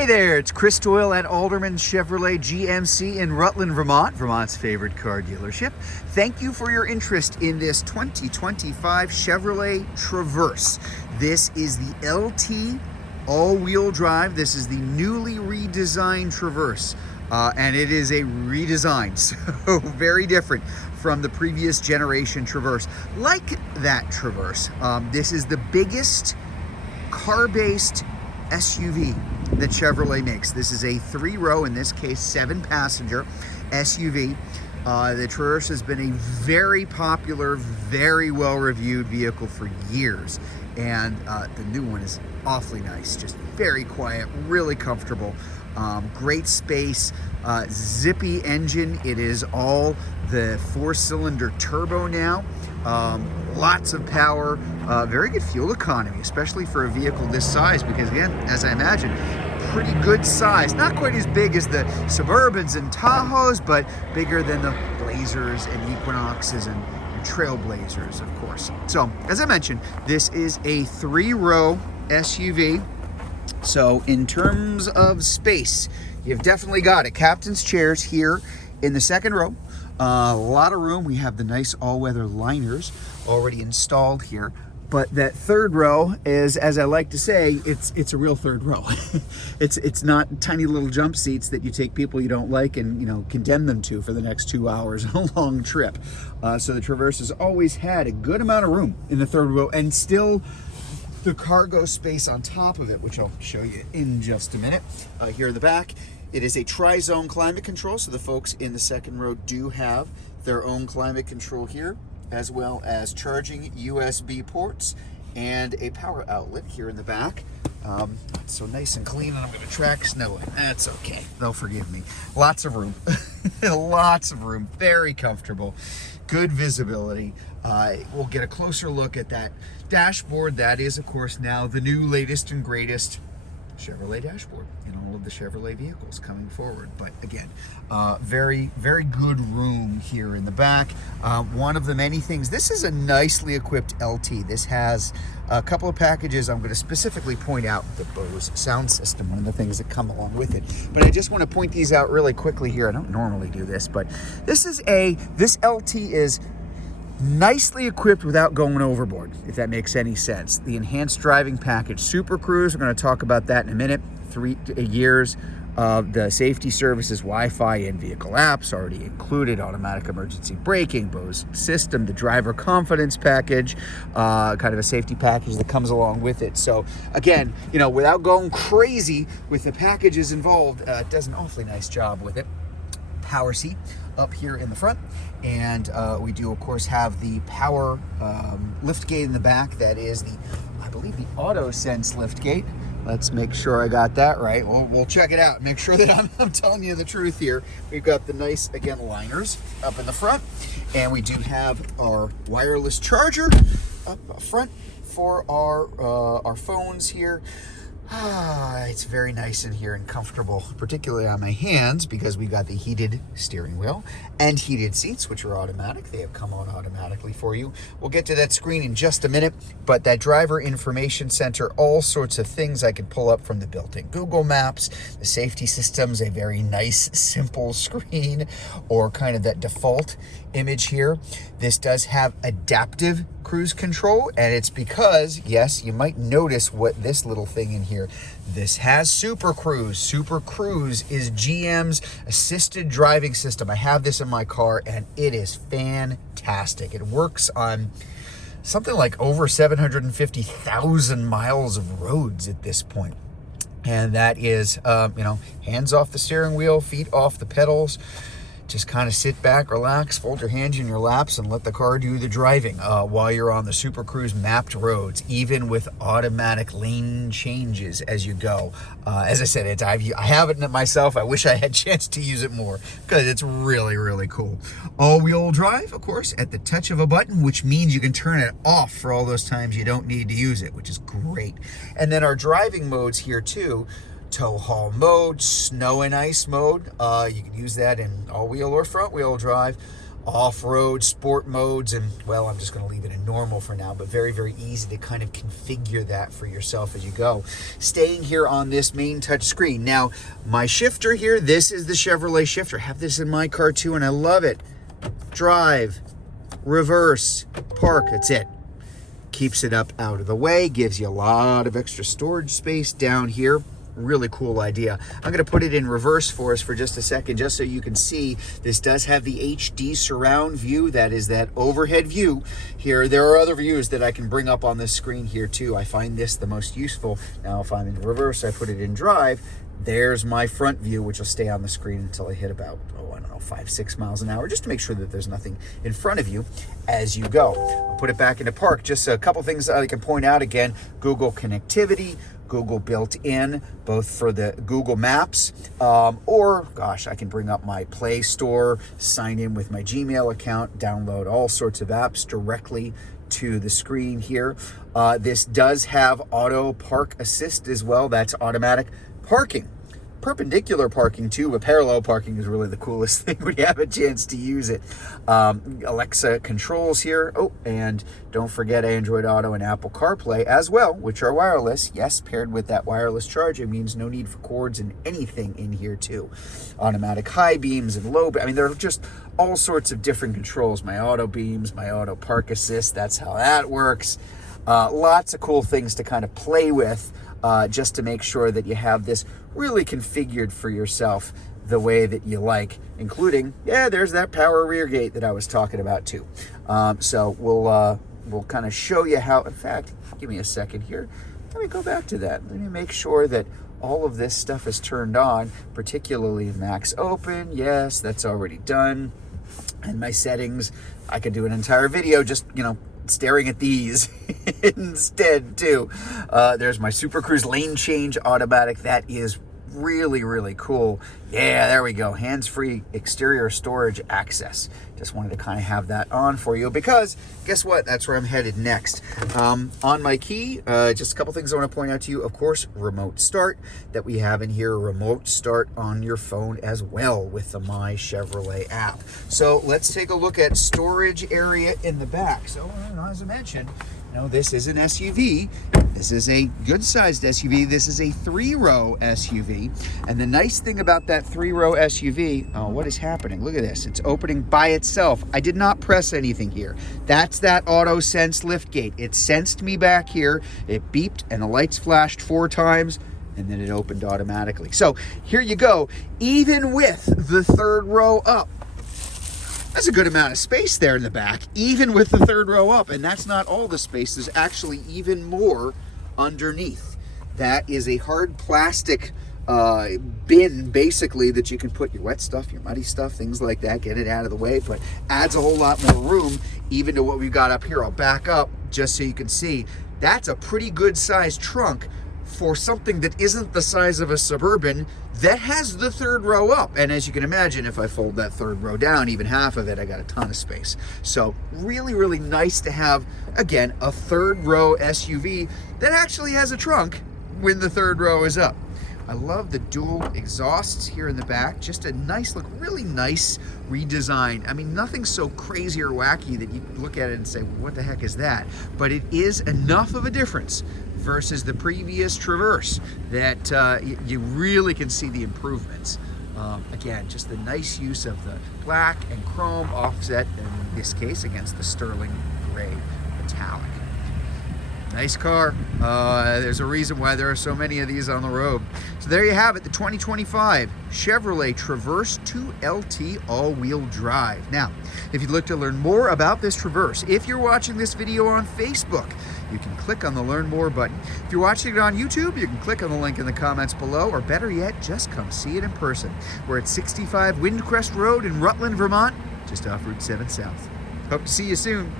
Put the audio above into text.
Hey there, it's Chris Doyle at Alderman Chevrolet GMC in Rutland, Vermont, Vermont's favorite car dealership. Thank you for your interest in this 2025 Chevrolet Traverse. This is the LT all-wheel drive. This is the newly redesigned Traverse, and it is a redesign, so very different from the previous generation Traverse. Like that Traverse, this is the biggest car-based SUV that Chevrolet makes. This is a 3-row, in this case 7-passenger SUV. The Traverse has been a very popular, very well-reviewed vehicle for years, and the new one is awfully nice, just very quiet, really comfortable, great space, zippy engine. It is all the 4-cylinder turbo now. Lots of power, very good fuel economy, especially for a vehicle this size, because again, as I imagine, pretty good size. Not quite as big as the Suburbans and Tahoes, but bigger than the Blazers and Equinoxes and Trailblazers, of course. So, as I mentioned, this is a 3-row SUV. So, in terms of space, you've definitely got it. Captain's chairs here in the second row. A lot of room. We have the nice all-weather liners already installed here. But that third row is, as I like to say, it's a real third row. it's not tiny little jump seats that you take people you don't like and condemn them to for the next 2 hours on a long trip. So the Traverse has always had a good amount of room in the third row, and still the cargo space on top of it, which I'll show you in just a minute. Here in the back, it is a tri-zone climate control, so the folks in the second row do have their own climate control here, as well as charging USB ports and a power outlet here in the back. It's so nice and clean, and I'm going to track snow in. That's okay. They'll forgive me. Lots of room. Lots of room. Very comfortable. Good visibility. We'll get a closer look at that dashboard. That is, of course, now the new latest and greatest Chevrolet dashboard in all of the Chevrolet vehicles coming forward. But again, very, very good room here in the back. One of the many things, this is a nicely equipped LT. This has a couple of packages. I'm going to specifically point out the Bose sound system, one of the things that come along with it. But I just want to point these out really quickly here. I don't normally do this, but this LT is nicely equipped without going overboard, if that makes any sense. The enhanced driving package, Super Cruise, we're going to talk about that in a minute. 3 years of the safety services, Wi-Fi, in-vehicle apps already included, automatic emergency braking, Bose system, the driver confidence package, kind of a safety package that comes along with it. So again, without going crazy with the packages involved, it does an awfully nice job with it. Power seat up here in the front, and we do of course have the power lift gate in the back. That is I believe the AutoSense lift gate. Let's make sure I got that right. We'll check it out, make sure that I'm telling you the truth here. We've got the nice, again, liners up in the front, and we do have our wireless charger up front for our phones here. It's very nice in here and comfortable, particularly on my hands, because we've got the heated steering wheel and heated seats, which are automatic. They have come on automatically for you. We'll get to that screen in just a minute, but that driver information center, all sorts of things I can pull up from the built-in Google Maps. The safety system's a very nice, simple screen, or kind of that default image here. This does have adaptive cruise control, and it's because, yes, you might notice what this little thing in here, this has Super Cruise. Super Cruise is GM's assisted driving system. I have this in my car, and it is fantastic. It works on something like over 750,000 miles of roads at this point. And that is, hands off the steering wheel, feet off the pedals. Just kind of sit back, relax, fold your hands in your laps, and let the car do the driving while you're on the Super Cruise mapped roads, even with automatic lane changes as you go. As I said, I have it myself. I wish I had a chance to use it more, because it's really, really cool. All-wheel drive, of course, at the touch of a button, which means you can turn it off for all those times you don't need to use it, which is great. And then our driving modes here, too. Tow haul mode, snow and ice mode. You can use that in all-wheel or front-wheel drive. off-road, sport modes, and well, I'm just going to leave it in normal for now, but very, very easy to kind of configure that for yourself as you go. Staying here on this main touch screen. Now, my shifter here, this is the Chevrolet shifter. I have this in my car too, and I love it. Drive, reverse, park, that's it. Keeps it up out of the way, gives you a lot of extra storage space down here. Really cool idea. I'm going to put it in reverse for us for just a second, just so you can see this does have the HD surround view. That is that overhead view here. There are other views that I can bring up on this screen here too. I find this the most useful. Now if I'm in reverse, I put it in drive. There's my front view, which will stay on the screen until I hit about, I don't know, 5-6 miles an hour, just to make sure that there's nothing in front of you as you go. I'll put it back into park. Just a couple things that I can point out again. Google connectivity, Google built in, both for the Google Maps, or gosh, I can bring up my Play Store, sign in with my Gmail account, download all sorts of apps directly to the screen here. This does have auto park assist as well. That's automatic parking. Perpendicular parking too, but parallel parking is really the coolest thing when you have a chance to use it. Alexa controls here. Oh, and don't forget Android Auto and Apple CarPlay as well, which are wireless. Yes, paired with that wireless charging means no need for cords and anything in here too. Automatic high beams and low, I mean, there are just all sorts of different controls. My auto beams, my auto park assist, that's how that works. Lots of cool things to kind of play with. Just to make sure that you have this really configured for yourself the way that you like, including, yeah, there's that power rear gate that I was talking about too. So we'll kind of show you how, in fact, give me a second here. Let me go back to that. Let me make sure that all of this stuff is turned on, particularly max open. Yes, that's already done. And my settings, I could do an entire video just, staring at these instead too. There's my Super Cruise lane change automatic. That is really, really cool. Yeah, there we go. Hands-free exterior storage access. Just wanted to kind of have that on for you because guess what? That's where I'm headed next. On my key, just a couple things I want to point out to you. Of course, remote start that we have in here. Remote start on your phone as well with the My Chevrolet app. So let's take a look at storage area in the back. So as I mentioned, this is an SUV. This is a good-sized SUV. This is a 3-row SUV. And the nice thing about that 3-row SUV, what is happening? Look at this. It's opening by itself. I did not press anything here. That's that auto sense lift gate. It sensed me back here. It beeped and the lights flashed 4 times and then it opened automatically. So here you go. Even with the 3rd row up, that's a good amount of space there in the back, even with the 3rd row up. And that's not all the space. There's actually even more underneath. That is a hard plastic bin, basically, that you can put your wet stuff, your muddy stuff, things like that, get it out of the way, but adds a whole lot more room even to what we've got up here. I'll back up just so you can see. That's a pretty good sized trunk for something that isn't the size of a Suburban that has the 3rd row up. And as you can imagine, if I fold that 3rd row down, even half of it, I got a ton of space. So really, really nice to have, again, a 3rd row SUV that actually has a trunk when the 3rd row is up. I love the dual exhausts here in the back. Just a nice look, really nice redesign. I mean, nothing so crazy or wacky that you look at it and say, well, what the heck is that? But it is enough of a difference versus the previous Traverse that you really can see the improvements. Again, just the nice use of the black and chrome offset, in this case, against the sterling gray metallic. Nice car. There's a reason why there are so many of these on the road. So there you have it, the 2025 Chevrolet Traverse 2LT all-wheel drive. Now, if you'd like to learn more about this Traverse, if you're watching this video on Facebook, you can click on the Learn More button. If you're watching it on YouTube, you can click on the link in the comments below, or better yet, just come see it in person. We're at 65 Windcrest Road in Rutland, Vermont, just off Route 7 South. Hope to see you soon.